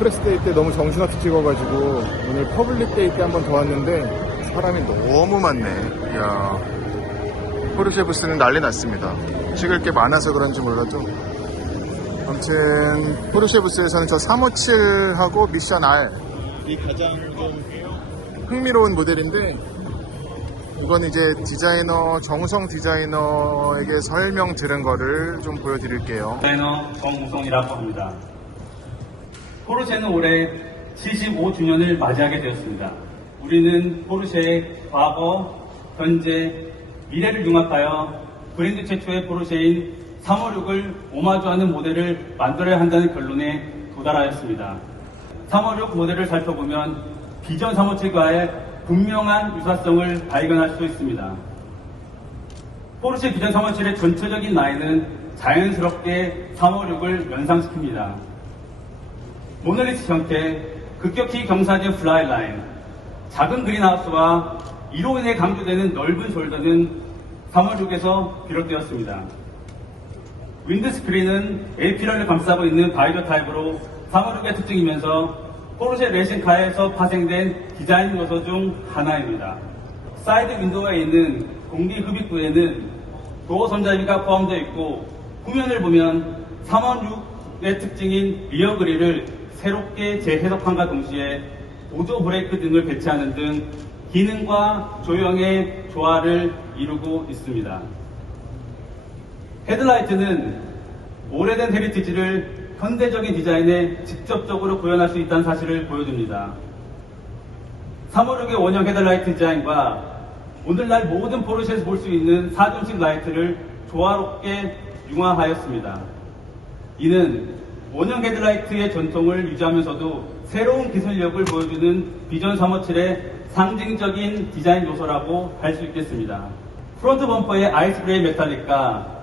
프레스데이 때 너무 정신없이 찍어가지고 오늘 퍼블릭데이 때 한 번 더 왔는데 사람이 너무 많네. 이야, 포르쉐 부스는 난리 났습니다. 찍을 게 많아서 그런지 몰라도 아무튼 포르쉐 부스에서는 저 357하고 미션 R 이 가장 좀 흥미로운 모델인데, 이건 이제 디자이너 정우성 디자이너에게 설명 들은 거를 좀 보여드릴게요. 디자이너 정우성이라고 합니다. 포르쉐는 올해 75주년을 맞이하게 되었습니다. 우리는 포르쉐의 과거, 현재, 미래를 융합하여 브랜드 최초의 포르쉐인 356을 오마주하는 모델을 만들어야 한다는 결론에 도달하였습니다. 356 모델을 살펴보면 비전 357과의 분명한 유사성을 발견할 수 있습니다. 포르쉐 비전 357의 전체적인 라인은 자연스럽게 356을 연상시킵니다. 모노리스 형태, 급격히 경사진 플라이 라인, 작은 그린하우스와 이로 인해 강조되는 넓은 숄더는 356에서 비롯되었습니다. 윈드스크린은 APR을 감싸고 있는 바이저 타입으로 356의 특징이면서 포르쉐 레이싱카에서 파생된 디자인 요소 중 하나입니다. 사이드 윈도우에 있는 공기 흡입구에는 도어 손잡이가 포함되어 있고, 후면을 보면 316의 특징인 리어 그릴을 새롭게 재해석함과 동시에 보조 브레이크 등을 배치하는 등 기능과 조형의 조화를 이루고 있습니다. 헤드라이트는 오래된 헤리티지를 현대적인 디자인에 직접적으로 구현할 수 있다는 사실을 보여줍니다. 356의 원형 헤드라이트 디자인과 오늘날 모든 포르쉐에서 볼 수 있는 4중식 라이트를 조화롭게 융화하였습니다. 이는 원형 헤드라이트의 전통을 유지하면서도 새로운 기술력을 보여주는 비전 357의 상징적인 디자인 요소라고 할 수 있겠습니다. 프론트 범퍼의 아이스 그레이 메탈릭과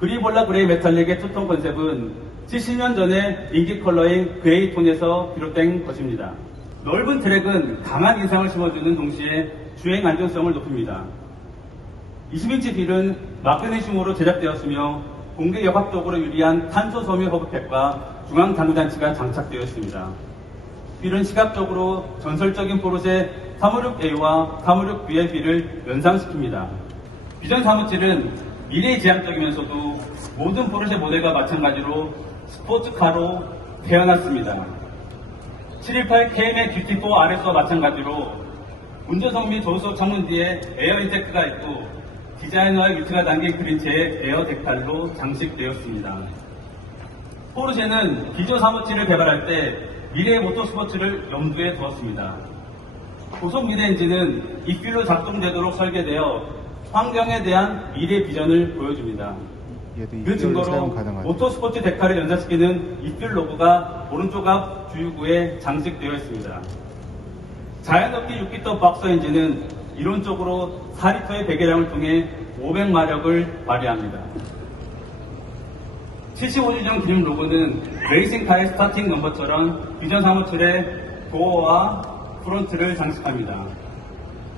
그리볼라 그레이 메탈릭의 투톤 컨셉은 70년 전에 인기 컬러인 그레이 톤에서 비롯된 것입니다. 넓은 트랙은 강한 인상을 심어주는 동시에 주행 안정성을 높입니다. 20인치 휠은 마그네슘으로 제작되었으며 공기 역학적으로 유리한 탄소 섬유 허브팩과 중앙 당구 장치가 장착되어 있습니다. 휠은 시각적으로 전설적인 포르쉐 356A와 356V의 연상시킵니다. 비전 357은 미래지향적이면서도 모든 포르쉐 모델과 마찬가지로 스포츠카로 태어났습니다. 718 KM의 GT4 RS와 마찬가지로 운전석 및 조수석 창문 뒤에 에어 인텍트가 있고, 디자이너의 위치가 담긴 그린체의 에어 데칼로 장식되었습니다. 포르쉐는 비전 357을 개발할 때 미래의 모터스포츠를 염두에 두었습니다. 고속 미래 엔진은 입필로 작동되도록 설계되어 환경에 대한 미래 비전을 보여줍니다. 그 증거로 모터스포츠 데칼을 연상시키는 입필 로고가 오른쪽 앞 주유구에 장식되어 있습니다. 자연흡기 6기통 박서 엔진은 이론적으로 4리터의 배기량을 통해 500마력을 발휘합니다. 75주년 기념 로고는 레이싱카의 스타팅 넘버처럼 비전 357의 도어와 프론트를 장식합니다.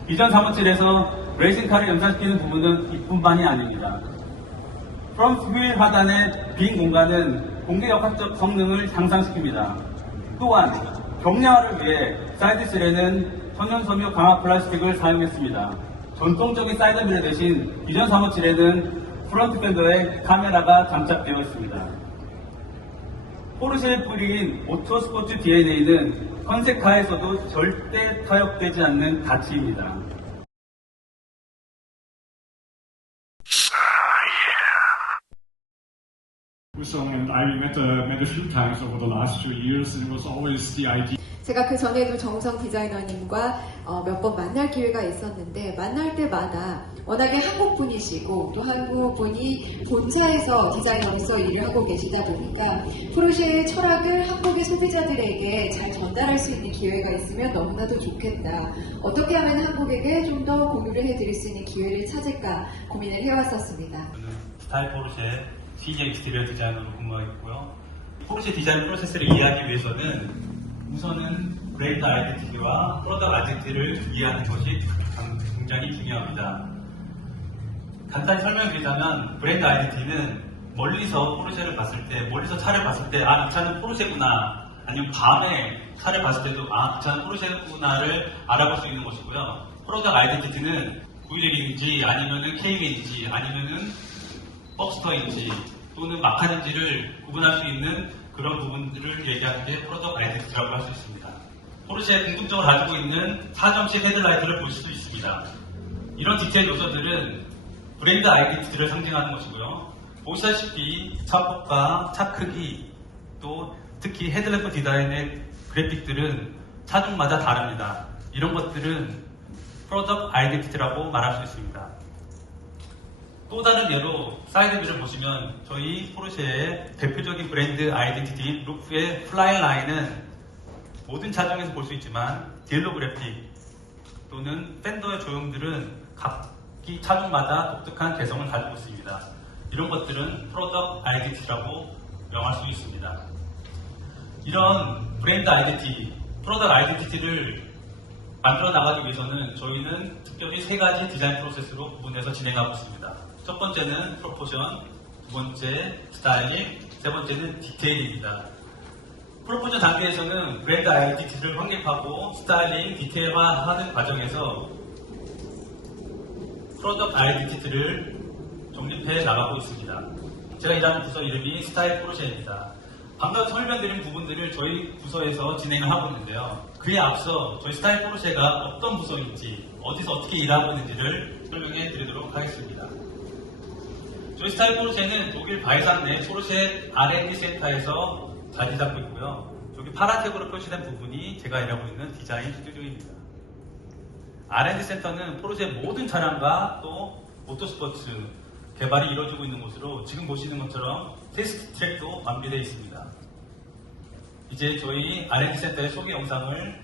비전 357에서 레이싱카를 연상시키는 부분은 이뿐만이 아닙니다. 프론트 휠 하단의 빈 공간은 공기 역학적 성능을 향상시킵니다. 또한 경량화를 위해 사이드 실에는 천연섬유 강화 플라스틱을 사용했습니다. 전통적인 사이드미러 대신 비전 357에는 프론트 팬더에 카메라가 장착되어 있습니다. 포르쉐의 뿌리인 모터스포츠 DNA는 컨셉카에서도 절대 타협되지 않는 가치입니다. And I met a few times over the last 2 years, and it was always the idea. 제가 그 전에도 정우성 디자이너님과 몇 번 만날 기회가 있었는데, 만날 때마다 워낙에 한국 분이시고 또 한국 분이 본사에서 디자이너로서 일을 하고 계시다 보니까 포르쉐의 철학을 한국의 소비자들에게 잘 전달할 수 있는 기회가 있으면 너무나도 좋겠다. 어떻게 하면 한국에게 좀 더 공유를 해드릴 수 있는 기회를 찾을까 고민을 해왔었습니다. 저는 스타일 포르쉐 CJ 익스테리어 디자이너로 근무하고 있고요. 포르쉐 디자인 프로세스를 이해하기 위해서는 우선은 브랜드 아이덴티티와 프로덕트 아이덴티티를 이해하는 것이 굉장히 중요합니다. 간단히 설명드리자면 브랜드 아이덴티티는 멀리서 포르쉐를 봤을 때, 멀리서 차를 봤을 때, 아, 이 차는 포르쉐구나, 아니면 밤에 차를 봤을 때도 그 차는 포르쉐구나를 알아볼 수 있는 것이고요. 프로덕트 아이덴티티는 구일인지 아니면은 K인지 아니면은 버스터인지 또는 마칸인지를 구분할 수 있는 그런 부분들을 얘기하는 게 프로덕트 아이덴티티라고 할 수 있습니다. 포르쉐 공통적으로 가지고 있는 4점식 헤드라이트를 볼 수 있습니다. 이런 디테일 요소들은 브랜드 아이덴티티를 상징하는 것이고요. 보시다시피 차 폭과 차 크기 또 특히 헤드램프 디자인의 그래픽들은 차종마다 다릅니다. 이런 것들은 프로덕트 아이덴티티라고 말할 수 있습니다. 또 다른 예로 사이드뷰를 보시면 저희 포르쉐의 대표적인 브랜드 아이덴티티인 루프의 플라이 라인은 모든 차종에서 볼 수 있지만 딜러 그래픽 또는 팬더의 조형들은 각기 차종마다 독특한 개성을 가지고 있습니다. 이런 것들은 프로덕트 아이덴티티라고 명할 수 있습니다. 이런 브랜드 아이덴티티, 프로덕트 아이덴티티를 만들어 나가기 위해서는 저희는 특별히 3가지 디자인 프로세스로 구분해서 진행하고 있습니다. 첫 번째는 프로포션, 두 번째 스타일링, 세 번째는 디테일입니다. 프로포션 단계에서는 브랜드 아이덴티티를 확립하고 스타일링, 디테일화하는 과정에서 프로덕트 아이덴티티를 정립해 나가고 있습니다. 제가 일하는 부서 이름이 스타일 포르쉐입니다. 방금 설명드린 부분들을 저희 부서에서 진행을 하고 있는데요. 그에 앞서 저희 스타일 포르쉐가 어떤 부서인지, 어디서 어떻게 일하고 있는지를 설명해 드리도록 하겠습니다. 저희 스타일 포르쉐는 독일 바이산 내 포르쉐 R&D 센터에서 자리 잡고 있고요. 여기 파란색으로 표시된 부분이 제가 일하고 있는 디자인 스튜디오입니다. R&D 센터는 포르쉐 모든 차량과 또 모터스포츠 개발이 이루어지고 있는 곳으로 지금 보시는 것처럼 테스트 트랙도 완비되어 있습니다. 이제 저희 R&D 센터의 소개 영상을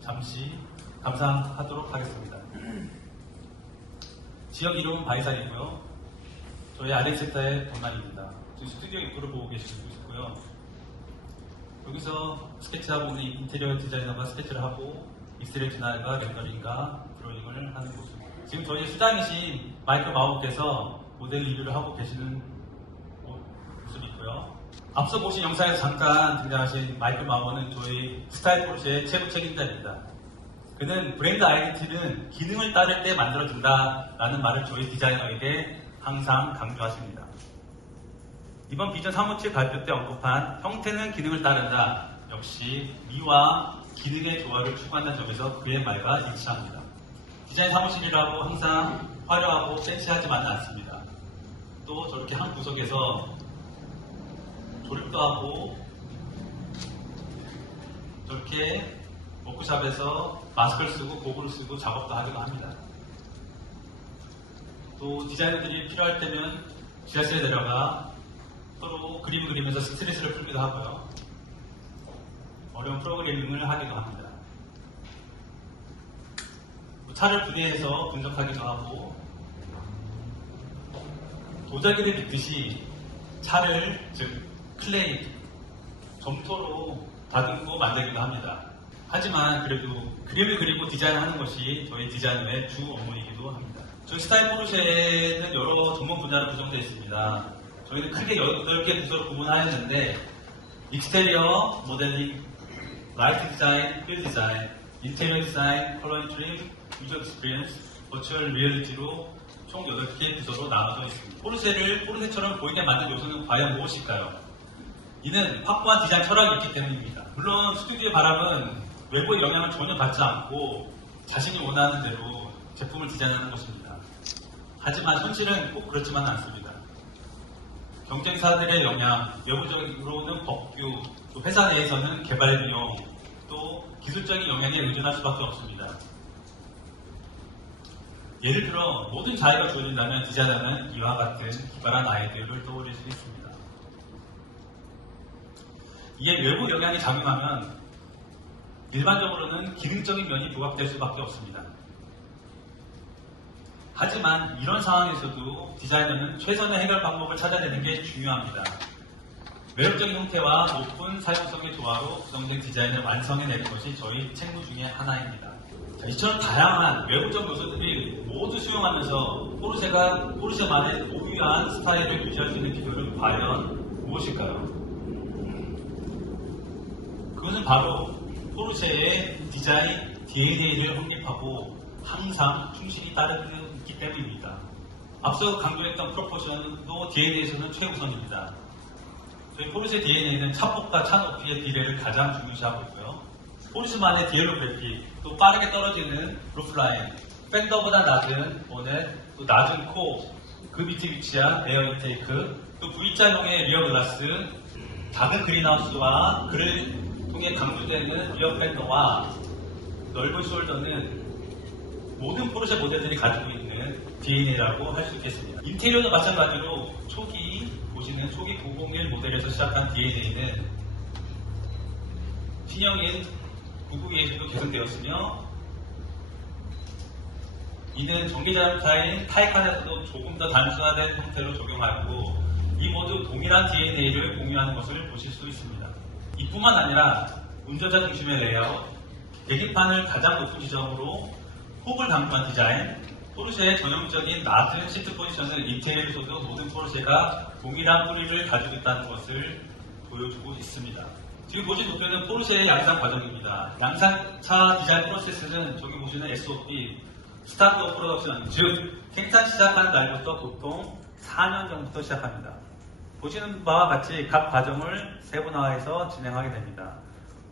잠시 감상하도록 하겠습니다. 지역 이름은 바이산이고요. 저희 R&D 센터의 동남입니다. 지금 스튜디오 입구를 보고 계시고요. 여기서 스케치하고 있는 인테리어 디자이너가 스케치를 하고 익스테리어 디자이너가 렌더링과 드로잉을 하는 모습입니다. 지금 저희 수장이신 마이클 마우께서 모델 리뷰를 하고 계시는 모습이 있고요. 앞서 보신 영상에서 잠깐 등장하신 마이클 마우는 저희 스타일 포르쉐의 최고 책임자입니다. 그는 브랜드 아이덴티티는 기능을 따를 때 만들어진다 라는 말을 저희 디자이너에게 항상 강조하십니다. 이번 비전 357 발표 때 언급한 형태는 기능을 따른다 역시 미와 기능의 조화를 추구한다는 점에서 그의 말과 일치합니다. 디자인 사무실이라고 항상 화려하고 섹시하지만은 않습니다. 또 저렇게 한 구석에서 조립도 하고 저렇게 워크샵에서 마스크를 쓰고 고글을 쓰고 작업도 하기도 합니다. 또 디자이너들이 필요할 때면 지하실에 내려가 서로 그림을 그리면서 스트레스를 풀기도 하고요. 어려운 프로그래밍을 하기도 합니다. 차를 분해해서 분석하기도 하고 도자기를 빗듯이 차를 즉 클레이, 점토로 다듬고 만들기도 합니다. 하지만 그래도 그림을 그리고 디자인하는 것이 저희 디자이너의 주 업무이기도 합니다. 저희 스타일 포르쉐는 여러 전문 분야로 구성되어 있습니다. 저희는 크게 8개 부서로 구분하였는데 익스테리어, 모델링, 라이트 디자인, 필 디자인, 인테리어 디자인, 컬러 엔트리, 유저 익스피리언스, 버추얼 리얼리티로 총 8개 부서로 나눠져 있습니다. 포르쉐를 포르쉐처럼 보이게 만든 요소는 과연 무엇일까요? 이는 확고한 디자인 철학이 있기 때문입니다. 물론 스튜디오의 바람은 외부의 영향을 전혀 받지 않고 자신이 원하는 대로 제품을 디자인하는 것입니다. 하지만 현실은 꼭 그렇지만은 않습니다. 경쟁사들의 영향, 외부적으로는 법규, 또 회사 내에서는 개발 비용, 또 기술적인 영향에 의존할 수밖에 없습니다. 예를 들어 모든 자유가 주어진다면 디자이너는 이와 같은 기발한 아이디어를 떠올릴 수 있습니다. 이에 외부 영향이 작용하면 일반적으로는 기능적인 면이 부각될 수밖에 없습니다. 하지만 이런 상황에서도 디자이너는 최선의 해결 방법을 찾아내는 게 중요합니다. 매력적인 형태와 높은 사용성의 조화로 구성된 디자인을 완성해내는 것이 저희 책무 중에 하나입니다. 이처럼 다양한 외부적 요소들이 모두 수용하면서 포르쉐만의 고유한 스타일을 유지할 수 있는 기술은 과연 무엇일까요? 바로 포르쉐의 디자인 DNA를 확립하고 항상 충실히 따르고 있기 때문입니다. 앞서 강조했던 프로포션도 DNA에서는 최우선입니다. 저희 포르쉐 DNA는 차폭과 차높이의 비례를 가장 중요시하고 있고요. 포르쉐만의 디엘로 그래픽, 또 빠르게 떨어지는 루프라인, 팬더보다 낮은 보넷, 또 낮은 코, 그 밑에 위치한 에어 인테이크, 또 V자형의 리어 글라스, 작은 그린하우스와 그를 통해 강조되는 리어 팬더와 넓은 숄더는 모든 포르쉐 모델들이 가지고 있는 DNA라고 할 수 있겠습니다. 인테리어도 마찬가지로 보시는 초기 901 모델에서 시작한 DNA는 신형인 992에서도 개선되었으며 이는 전기자동차인 타이칸에서도 조금 더 단순화된 형태로 적용하였고 이 모두 동일한 DNA를 공유하는 것을 보실 수 있습니다. 이뿐만 아니라 운전자 중심의 레이아웃, 계기판을 가장 높은 지점으로 폭을 강조한 디자인, 포르쉐의 전형적인 낮은 시트 포지션을 인테리어에서도 모든 포르쉐가 동일한 뿌리를 가지고 있다는 것을 보여주고 있습니다. 지금 보신 도표는 포르쉐의 양산 과정입니다. 양산차 디자인 프로세스는 저기 보시는 SOP, 스타트 오브 프로덕션, 즉 생산 시작하는 날부터 보통 4년 전부터 시작합니다. 보시는 바와 같이 각 과정을 세분화해서 진행하게 됩니다.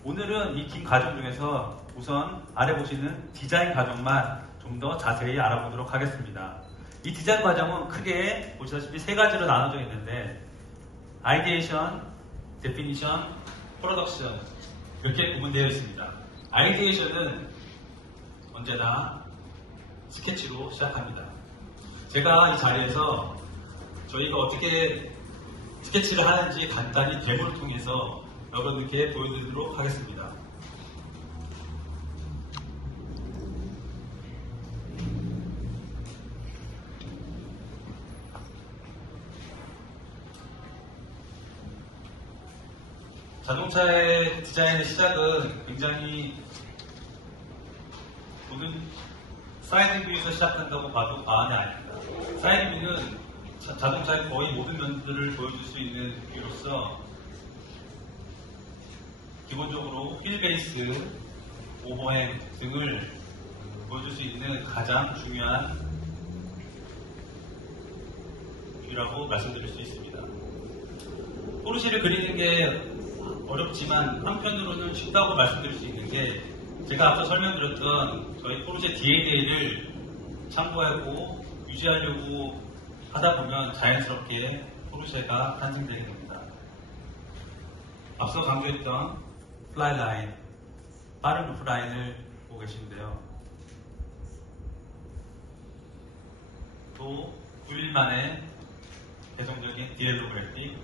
오늘은 이 긴 과정 중에서 우선 아래 보시는 디자인 과정만 좀 더 자세히 알아보도록 하겠습니다. 이 디자인 과정은 크게 보시다시피 세 가지로 나눠져 있는데 아이디에이션, 데피니션, 프로덕션 이렇게 구분되어 있습니다. 아이디에이션은 언제나 스케치로 시작합니다. 제가 이 자리에서 저희가 어떻게 스케치를 하는지 간단히 데모를 통해서 여러분들께 보여드리도록 하겠습니다. 자동차의 디자인의 시작은 굉장히 모든 사이드 뷰에서 시작한다고 봐도 과언이 아닙니다. 사이드 뷰는 자동차의 거의 모든 면들을 보여줄 수 있는 뷰로서 기본적으로 휠 베이스, 오버행 등을 보여줄 수 있는 가장 중요한 뷰라고 말씀드릴 수 있습니다. 포르쉐를 그리는 게 어렵지만 한편으로는 쉽다고 말씀드릴 수 있는 게 제가 앞서 설명드렸던 저희 포르쉐 DNA를 참고하고 유지하려고 하다 보면 자연스럽게 포르쉐가 탄생되는 겁니다. 앞서 강조했던 플라이 라인, 빠른 루프 라인을 보고 계시는데요. 또 9일 만에 개성적인 디엘로 그래픽,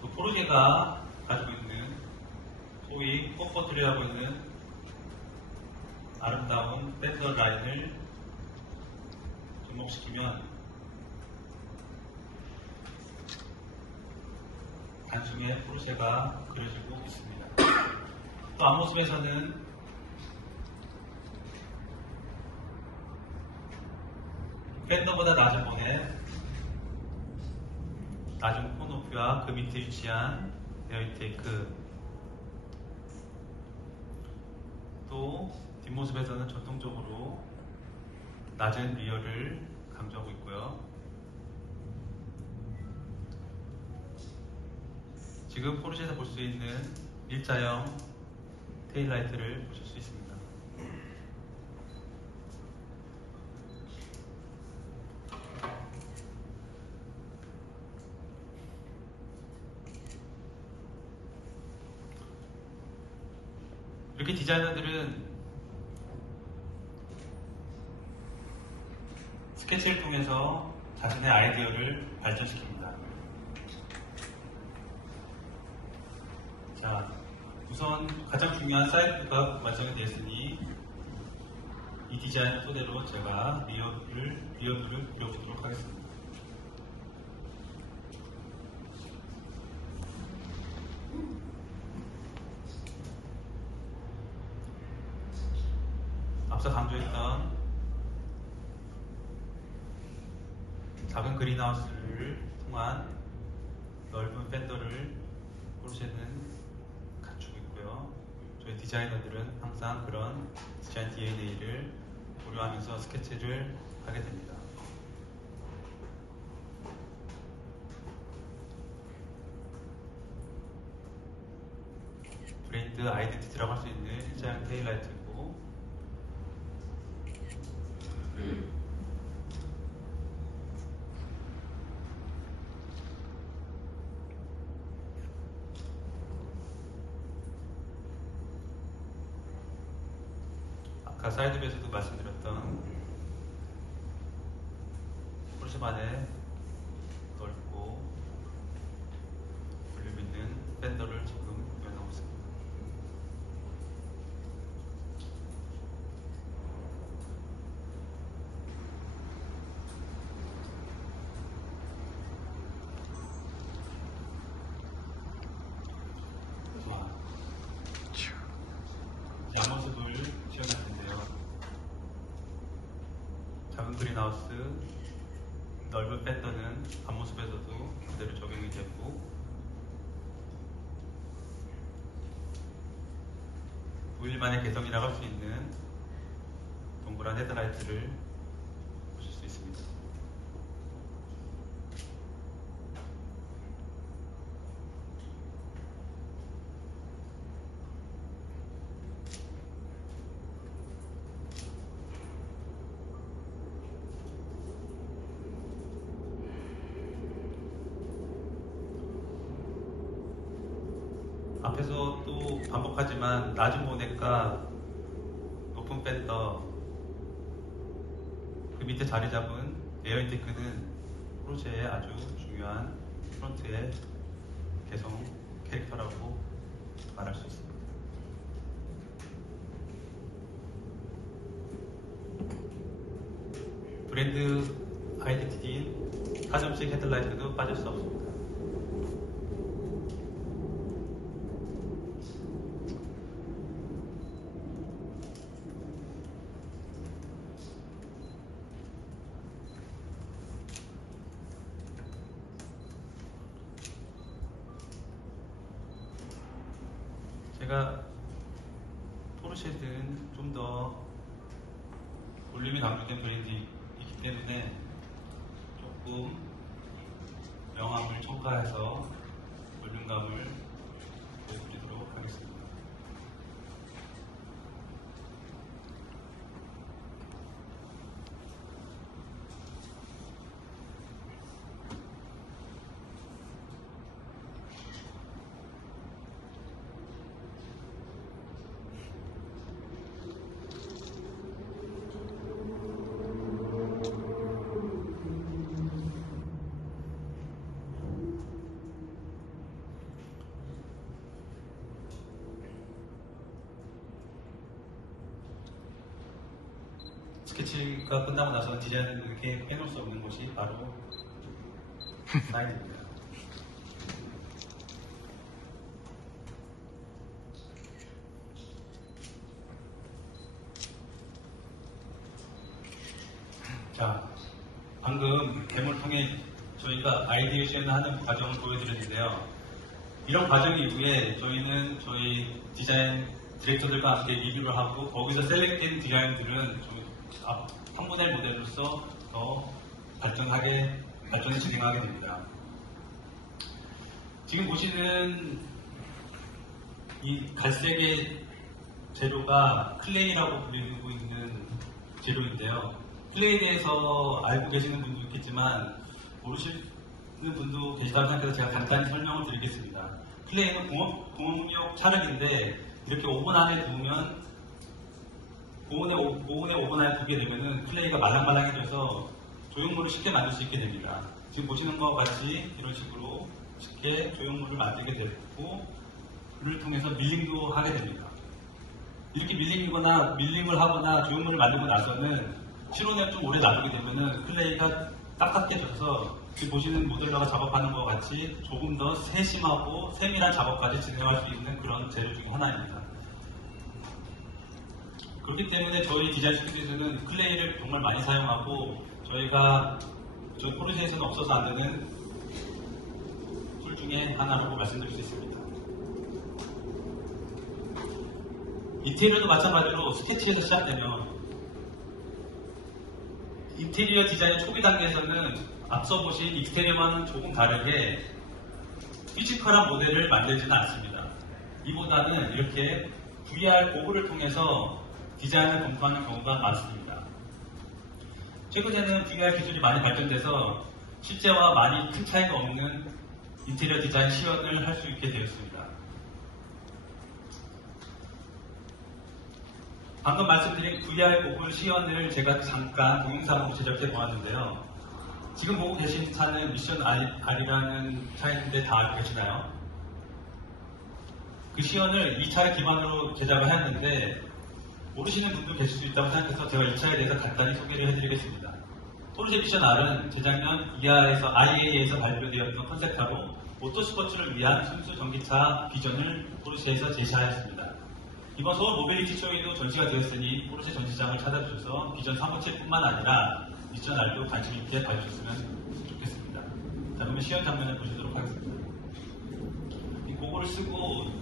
또 포르쉐가 가지고 있는 소위 컴포트리라고 있는 아름다운 밴더 라인을 접목시키면 단숨에 포르쉐가 그려지고 있습니다. 또 앞모습에서는 팬더보다 낮은 보넷, 낮은 코노프와 그 밑에 위치한 에어인테이크, 또 뒷모습에서는 전통적으로 낮은 리어를 강조하고 있고요. 지금 포르쉐에서 볼 수 있는 일자형 테일라이트를 보실 수 있습니다. 이렇게 디자이너들은 스케치를 통해서 자신의 아이디어를 발전시킵니다. 자, 우선 가장 중요한 사이드가 완성이 됐으니 이 디자인을 토대로 제가 리어뷰를 그려보도록 하겠습니다. 앞서 강조했던 작은 그린하우스를 통한 넓은 팬더를 디자이너들은 항상 그런 디자인 DNA를 고려하면서 스케치를 하게 됩니다. 브랜드 아이덴티티라고 할 수 있는 일자형 테일라이트고, 아까 사이드뷰에서도 말씀드렸던 포르쉐만의 넓고 볼륨 있는 팬더를 지금 구현하고 있습니다. 앞모습을 시연할 텐데요. 작은 그린하우스, 넓은 팬더는 앞모습에서도 그대로 적용이 됐고, 우일만의 개성이라고 할 수 있는 동그란 헤드라이트를 보실 수 있습니다. 앞에서 또 반복하지만 낮은 모넷과 높은 팬더, 그 밑에 자리 잡은 에어 인테크는 포르쉐의 아주 중요한 프론트의 개성 캐릭터라고 말할 수 있습니다. 브랜드 아이덴티티인 4점식 헤드라이트도 빠질 수 없습니다. 제가 포르쉐는 좀 더 볼륨이 강조된 브랜드이기 때문에 조금 명암을 첨가해서 볼륨감을 보여드리도록 하겠습니다. 스케치가 끝나고 나서 디자인을 이렇게 빼놓을 수 없는 곳이 바로 사인입니다. 자, 방금 데모를 통해 저희가 아이디에이션을 하는 과정을 보여드렸는데요. 이런 과정 이후에 저희는 저희 디자인 디렉터들과 함께 리뷰를 하고, 거기서 셀렉된 디자인들은 앞 3분의 모델로서 더 발전을 진행하게 됩니다. 지금 보시는 이 갈색의 재료가 클레이라고 불리고 있는 재료인데요. 클레이에 대해서 알고 계시는 분도 있겠지만 모르시는 분도 계시다고 생각해서 제가 간단히 설명을 드리겠습니다. 클레이는 공업용 찰흙인데 이렇게 오븐 안에 두면 오븐에 오븐 안에 두게 되면은 클레이가 말랑말랑해져서 조형물을 쉽게 만들 수 있게 됩니다. 지금 보시는 것과 같이 이런 식으로 쉽게 조형물을 만들게 되고, 그를 통해서 밀링도 하게 됩니다. 이렇게 밀링을 하거나 조형물을 만들고 나서는 실온에 좀 오래 놔두게 되면은 클레이가 딱딱해져서 지금 보시는 모델러가 작업하는 것 같이 조금 더 세심하고 세밀한 작업까지 진행할 수 있는 그런 재료 중에 하나입니다. 그렇기 때문에 저희 디자인 스튜디오에서는 클레이를 정말 많이 사용하고, 저희가 저 포르쉐에서는 없어서 안 되는 툴 중에 하나라고 말씀드릴 수 있습니다. 인테리어도 마찬가지로 스케치에서 시작되면 인테리어 디자인 초기 단계에서는 앞서 보신 익스테리어와는 조금 다르게 피지컬한 모델을 만들지는 않습니다. 이보다는 이렇게 VR 고글을 통해서 디자인을 검토하는 경우가 많습니다. 최근에는 VR 기술이 많이 발전돼서 실제와 많이 큰 차이가 없는 인테리어 디자인 시연을 할 수 있게 되었습니다. 방금 말씀드린 VR 고글 시연을 제가 잠깐 동영상으로 제작해 보았는데요. 지금 보고 계신 차는 미션 R이라는 차인데 다 알고 계시나요? 그 시연을 이 차를 기반으로 제작을 했는데 모르시는 분도 계실 수 있다고 생각해서 제가 이 차에 대해서 간단히 소개를 해드리겠습니다. 포르쉐 미션 R은 재작년 IAA에서 발표되었던 컨셉카로 모터스포츠를 위한 순수 전기차 비전을 포르쉐에서 제시하였습니다. 이번 서울 모빌리티 쇼에도 전시가 되었으니 포르쉐 전시장을 찾아주셔서 비전 357뿐만 아니라 미션 R도 관심 있게 봐주셨으면 좋겠습니다. 자, 그러면 시연 장면을 보시도록 하겠습니다. 이 고글을 쓰고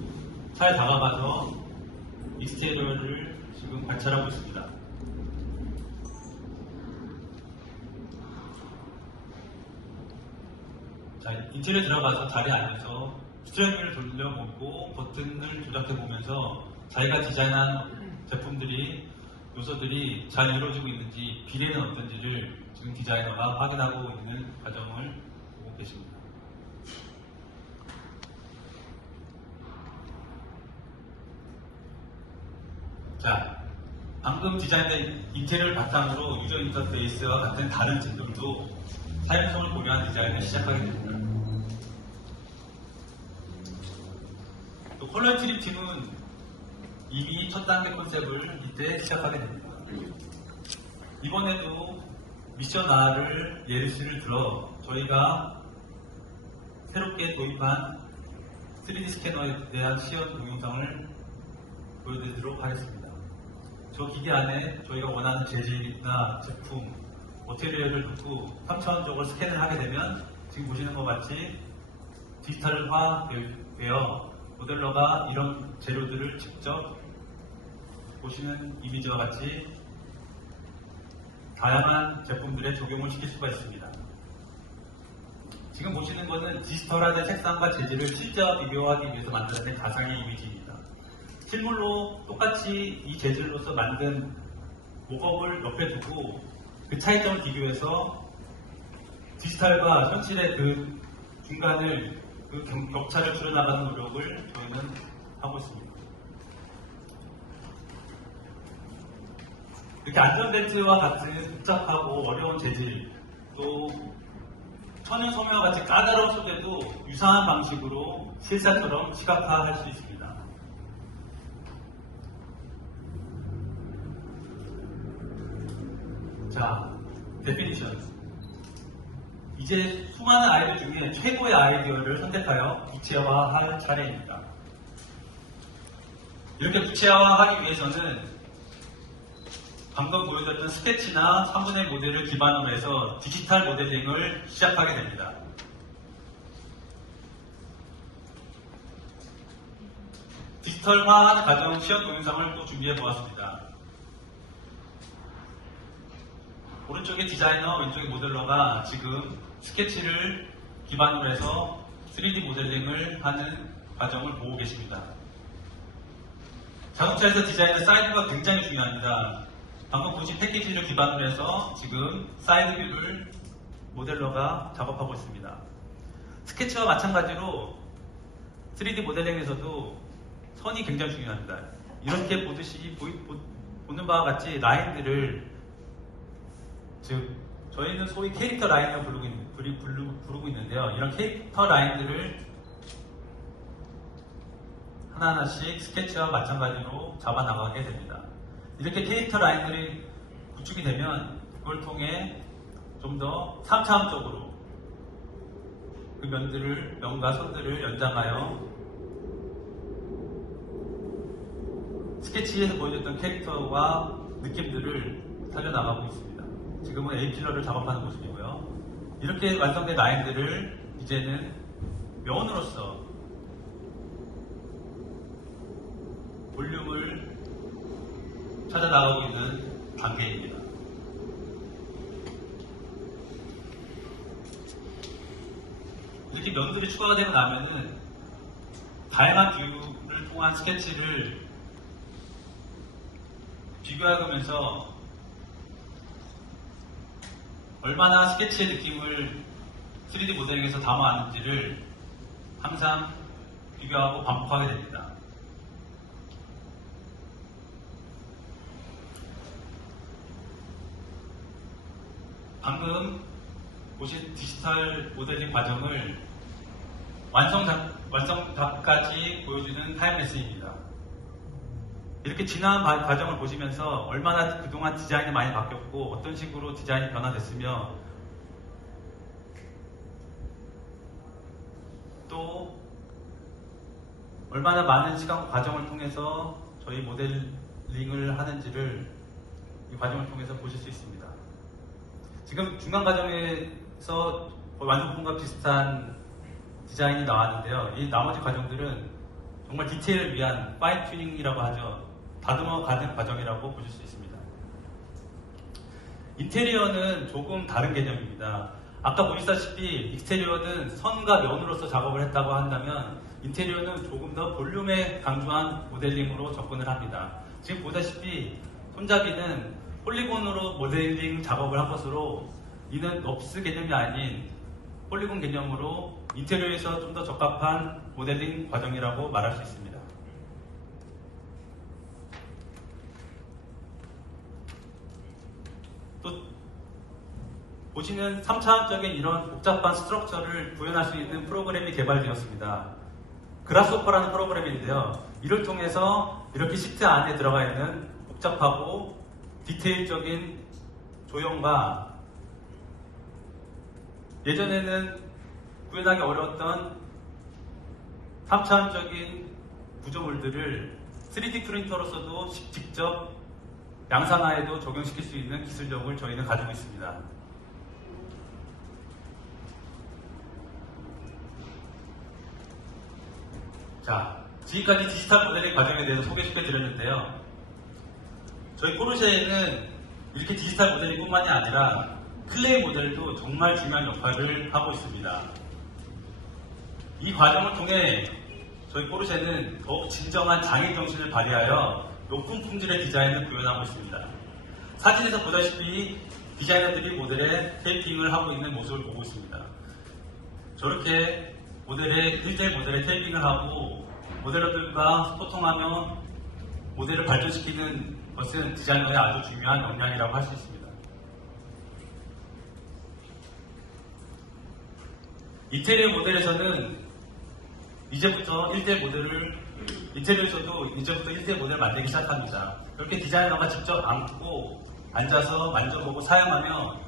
차에 다가가서 익스테리어를 지금 관찰하고 있습니다. 자, 인테리어 들어가서 자리에 앉아서 스티어링을 돌려보고 버튼을 조작해보면서 자기가 디자인한 제품들이 요소들이 잘 이루어지고 있는지 비례는 어떤지를 지금 디자이너가 확인하고 있는 과정을 보고 계십니다. 자, 방금 디자인된 인테리어를 바탕으로 유저 인터페이스와 같은 다른 제품도 사용성을 고려한 디자인을 시작하게 됩니다. 또 컬러 트립 팀은 이미 첫 단계 컨셉을 이때 시작하게 됩니다. 이번에도 미션 R을 예시를 들어 저희가 새롭게 도입한 3D 스캐너에 대한 시연 동영상을 보여드리도록 하겠습니다. 저 기계 안에 저희가 원하는 재질이나 제품, 머티리얼을 넣고 3차원적으로 스캔을 하게 되면 지금 보시는 것 같이 디지털화되어 모델러가 이런 재료들을 직접 보시는 이미지와 같이 다양한 제품들에 적용을 시킬 수가 있습니다. 지금 보시는 것은 디지털화된 색상과 재질을 실제와 비교하기 위해서 만들어낸 가상의 이미지입니다. 실물로 똑같이 이 재질로서 만든 모법을 옆에 두고 그 차이점을 비교해서 디지털과 현실의 그 중간을 그 격차를 줄여나가는 노력을 저희는 하고 있습니다. 이렇게 안전벨트와 같은 복잡하고 어려운 재질, 또 천연 소매와 같이 까다로운 소재도 유사한 방식으로 실사처럼 시각화할 수 있습니다. 자, 데피니션. 이제 수많은 아이디어 중에 최고의 아이디어를 선택하여 구체화할 차례입니다. 이렇게 구체화하기 위해서는 방금 보여드렸던 스케치나 3분의 모델을 기반으로 해서 디지털 모델링을 시작하게 됩니다. 디지털화하는 과정 시연 동영상을 또 준비해 보았습니다. 오른쪽에 디자이너, 왼쪽에 모델러가 지금 스케치를 기반으로 해서 3D 모델링을 하는 과정을 보고 계십니다. 자동차에서 디자인의 사이드가 굉장히 중요합니다. 방금 보신 패키지를 기반으로 해서 지금 사이드 뷰를 모델러가 작업하고 있습니다. 스케치와 마찬가지로 3D 모델링에서도 선이 굉장히 중요합니다. 이렇게 보듯이 보는 바와 같이 라인들을, 즉 저희는 소위 캐릭터 라인을 부르고 있는데요. 이런 캐릭터 라인들을 하나하나씩 스케치와 마찬가지로 잡아나가게 됩니다. 이렇게 캐릭터 라인들이 구축이 되면 그걸 통해 좀 더 3차원적으로 그 면과 선들을 연장하여 스케치에서 보여줬던 캐릭터와 느낌들을 살려나가고 있습니다. 지금은 A필러를 작업하는 모습이고요. 이렇게 완성된 라인들을 이제는 면으로서 볼륨을 찾아 나가고 있는 단계입니다. 이렇게 면들이 추가가 되고 나면은 다양한 뷰를 통한 스케치를 비교해가면서 얼마나 스케치의 느낌을 3D 모델링에서 담아왔는지를 항상 비교하고 반복하게 됩니다. 방금 보신 디지털 모델링 과정을 완성작까지 보여주는 타임레슨입니다. 이렇게 지난 과정을 보시면서 얼마나 그동안 디자인이 많이 바뀌었고 어떤 식으로 디자인이 변화됐으며 또 얼마나 많은 시간 과정을 통해서 저희 모델링을 하는지를 이 과정을 통해서 보실 수 있습니다. 지금 중간 과정에서 완성품과 비슷한 디자인이 나왔는데요. 이 나머지 과정들은 정말 디테일을 위한 파인 튜닝이라고 하죠. 다듬어 가는 과정이라고 보실 수 있습니다. 인테리어는 조금 다른 개념입니다. 아까 보시다시피 익스테리어는 선과 면으로서 작업을 했다고 한다면 인테리어는 조금 더 볼륨에 강조한 모델링으로 접근을 합니다. 지금 보다시피 손잡이는 폴리곤으로 모델링 작업을 한 것으로 이는 넙스 개념이 아닌 폴리곤 개념으로 인테리어에서 좀 더 적합한 모델링 과정이라고 말할 수 있습니다. 또 보시는 3차원적인 이런 복잡한 스트럭처를 구현할 수 있는 프로그램이 개발되었습니다. 그라스호퍼라는 프로그램인데요. 이를 통해서 이렇게 시트 안에 들어가 있는 복잡하고 디테일적인 조형과 예전에는 구현하기 어려웠던 3차원적인 구조물들을 3D 프린터로서도 직접 양산화에도 적용시킬 수 있는 기술력을 저희는 가지고 있습니다. 자, 지금까지 디지털 모델링 과정에 대해서 소개시켜 드렸는데요. 저희 포르쉐에는 이렇게 디지털 모델링뿐만이 아니라 클레이 모델도 정말 중요한 역할을 하고 있습니다. 이 과정을 통해 저희 포르쉐는 더욱 진정한 장인 정신을 발휘하여 높은 품질의 디자인을 구현하고 있습니다. 사진에서 보다시피 디자이너들이 모델에 테이핑을 하고 있는 모습을 보고 있습니다. 저렇게 1대1 모델에 테이핑을 하고 모델러들과 소통하며 모델을 발전시키는 것은 디자이너의 아주 중요한 역량이라고 할 수 있습니다. 인테리어 모델에서는 이제부터 1대1 모델을 인테리어에서도 이제부터 1대1 모델을 만들기 시작합니다. 이렇게 디자이너가 직접 앉아서 만져보고 사용하며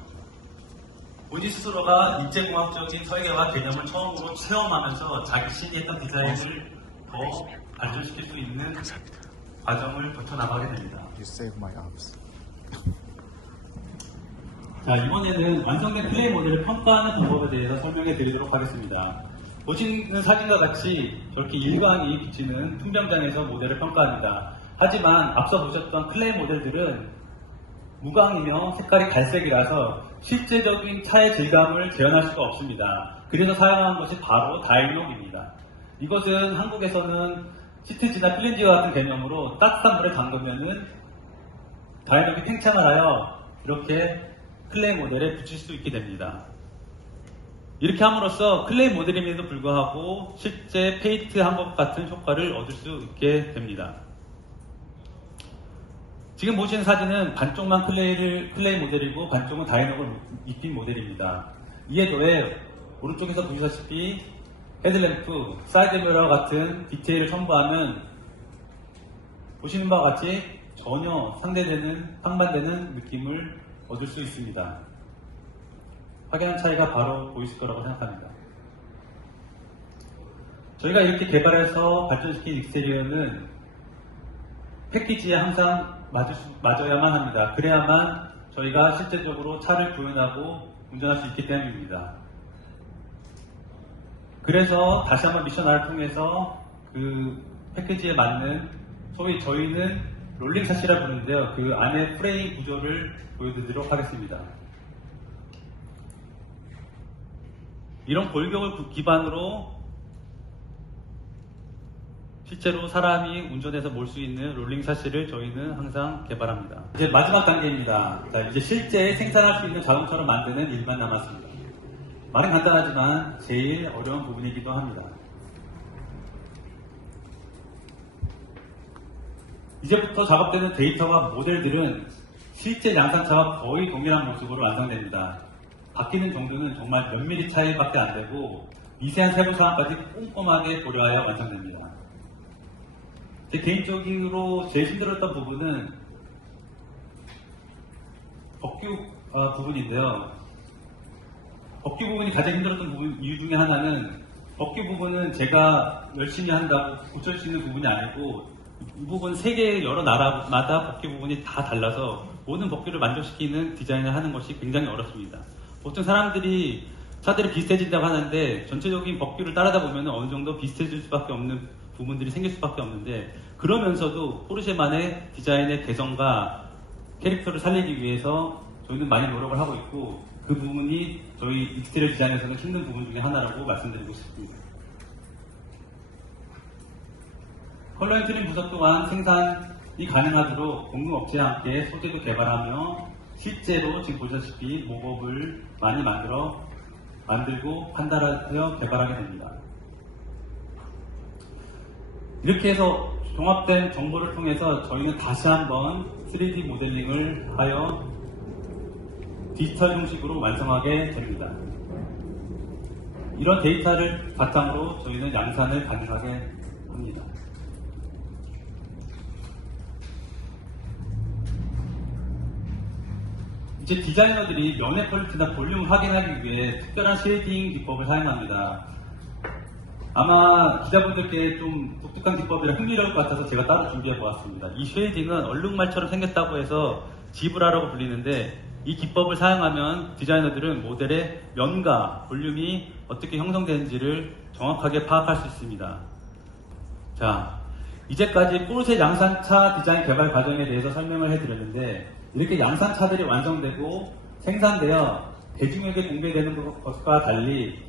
본인 스스로가 인체공학적인 설계와 개념을 처음으로 체험하면서 자신이 했던 디자인을 더 발전시킬 수 있는 과정을 거쳐나가게 됩니다. You save my arms. 자, 이번에는 완성된 클레이 모델을 평가하는 방법에 대해서 설명해 드리도록 하겠습니다. 보시는 사진과 같이 저렇게 일광이 비치는 투명장에서 모델을 평가합니다. 하지만 앞서 보셨던 클레이 모델들은 무광이며 색깔이 갈색이라서 실제적인 차의 질감을 재현할 수가 없습니다. 그래서 사용한 것이 바로 다이녹입니다. 이것은 한국에서는 시트지나 필린지와 같은 개념으로 따뜻한 물에 담그면은 다이녹이 팽창을 하여 이렇게 클레이 모델에 붙일 수 있게 됩니다. 이렇게 함으로써 클레이 모델임에도 불구하고 실제 페인트 한 것 같은 효과를 얻을 수 있게 됩니다. 지금 보시는 사진은 반쪽만 클레이 모델이고 반쪽은 다이녹을 입힌 모델입니다. 이에 더해 오른쪽에서 보시다시피 헤드램프, 사이드미러 같은 디테일을 첨부하면 보시는 바와 같이 전혀 상반되는 느낌을 얻을 수 있습니다. 확연한 차이가 바로 보이실 거라고 생각합니다. 저희가 이렇게 개발해서 발전시킨 익스테리어는 패키지에 항상 맞아야만 합니다. 그래야만 저희가 실제적으로 차를 구현하고 운전할 수 있기 때문입니다. 그래서 다시 한번 미션 R을 통해서 그 패키지에 맞는 소위 저희는 롤링 샷이라 부르는데요. 그 안에 프레임 구조를 보여드리도록 하겠습니다. 이런 골격을 기반으로 실제로 사람이 운전해서 몰 수 있는 롤링 샤시를 저희는 항상 개발합니다. 이제 마지막 단계입니다. 자, 이제 실제 생산할 수 있는 자동차로 만드는 일만 남았습니다. 말은 간단하지만 제일 어려운 부분이기도 합니다. 이제부터 작업되는 데이터와 모델들은 실제 양산차와 거의 동일한 모습으로 완성됩니다. 바뀌는 정도는 정말 몇 미리 차이밖에 안 되고 미세한 세부 사항까지 꼼꼼하게 고려하여 완성됩니다. 제 개인적으로 제일 힘들었던 부분은 법규 부분인데요. 법규 부분이 가장 힘들었던 이유 중에 하나는 법규 부분은 제가 열심히 한다고 고칠 수 있는 부분이 아니고 이 부분 세계 여러 나라마다 법규 부분이 다 달라서 모든 법규를 만족시키는 디자인을 하는 것이 굉장히 어렵습니다. 보통 사람들이 차들이 비슷해진다고 하는데 전체적인 법규를 따르다 보면 어느 정도 비슷해질 수밖에 없는 부분들이 생길 수밖에 없는데 그러면서도 포르쉐만의 디자인의 개성과 캐릭터를 살리기 위해서 저희는 많이 노력을 하고 있고 그 부분이 저희 익스테리어 디자인에서는 힘든 부분 중에 하나라고 말씀드리고 싶습니다. 컬러 앤 트림 부서 또한 생산이 가능하도록 공급업체와 함께 소재도 개발하며 실제로 지금 보시다시피 모법을 많이 만들고 판단하여 개발하게 됩니다. 이렇게 해서 종합된 정보를 통해서 저희는 다시 한번 3D 모델링을 하여 디지털 형식으로 완성하게 됩니다. 이런 데이터를 바탕으로 저희는 양산을 가능하게 합니다. 이제 디자이너들이 면의 퀄리티나 볼륨을 확인하기 위해 특별한 쉐이딩 기법을 사용합니다. 아마 기자분들께 좀 독특한 기법이라 흥미로울 것 같아서 제가 따로 준비해 보았습니다. 이 쉐이딩은 얼룩말처럼 생겼다고 해서 지브라라고 불리는데 이 기법을 사용하면 디자이너들은 모델의 면과 볼륨이 어떻게 형성되는지를 정확하게 파악할 수 있습니다. 자, 이제까지 포르쉐 양산차 디자인 개발 과정에 대해서 설명을 해드렸는데 이렇게 양산차들이 완성되고 생산되어 대중에게 공개되는 것과 달리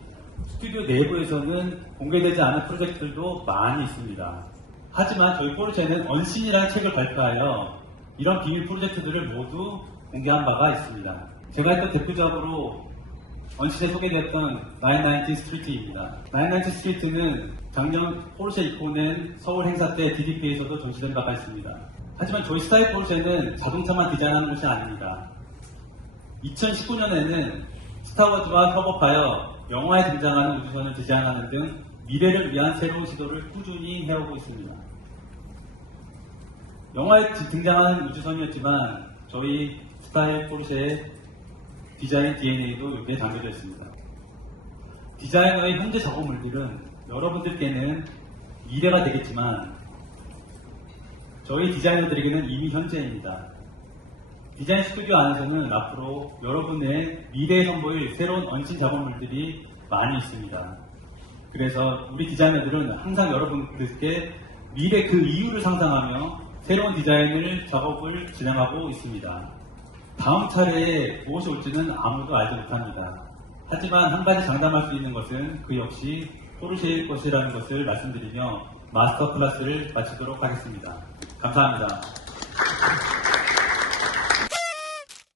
스튜디오 내부에서는 공개되지 않은 프로젝트들도 많이 있습니다. 하지만 저희 포르쉐는 언신이라는 책을 발표하여 이런 비밀 프로젝트들을 모두 공개한 바가 있습니다. 제가 했던 대표적으로 언신에 소개되었던 990 스트리트입니다. 990 스트리트는 작년 포르쉐 이코넨 서울 행사 때 DDP에서도 전시된 바가 있습니다. 하지만 저희 스타일 포르쉐는 자동차만 디자인하는 것이 아닙니다. 2019년에는 스타워즈와 협업하여 영화에 등장하는 우주선을 디자인하는 등 미래를 위한 새로운 시도를 꾸준히 해오고 있습니다. 영화에 등장하는 우주선이었지만 저희 스타일 포르쉐의 디자인 DNA도 여기에 담겨져 있습니다. 디자이너의 현재 작업물들은 여러분들께는 미래가 되겠지만 저희 디자이너들에게는 이미 현재입니다. 디자인 스튜디오 안에서는 앞으로 여러분의 미래에 선보일 새로운 언신 작업물들이 많이 있습니다. 그래서 우리 디자이너들은 항상 여러분들께 미래 그 이유를 상상하며 새로운 디자인을 작업을 진행하고 있습니다. 다음 차례에 무엇이 올지는 아무도 알지 못합니다. 하지만 한 가지 장담할 수 있는 것은 그 역시 포르쉐일 것이라는 것을 말씀드리며 마스터 클래스를 마치도록 하겠습니다. 감사합니다.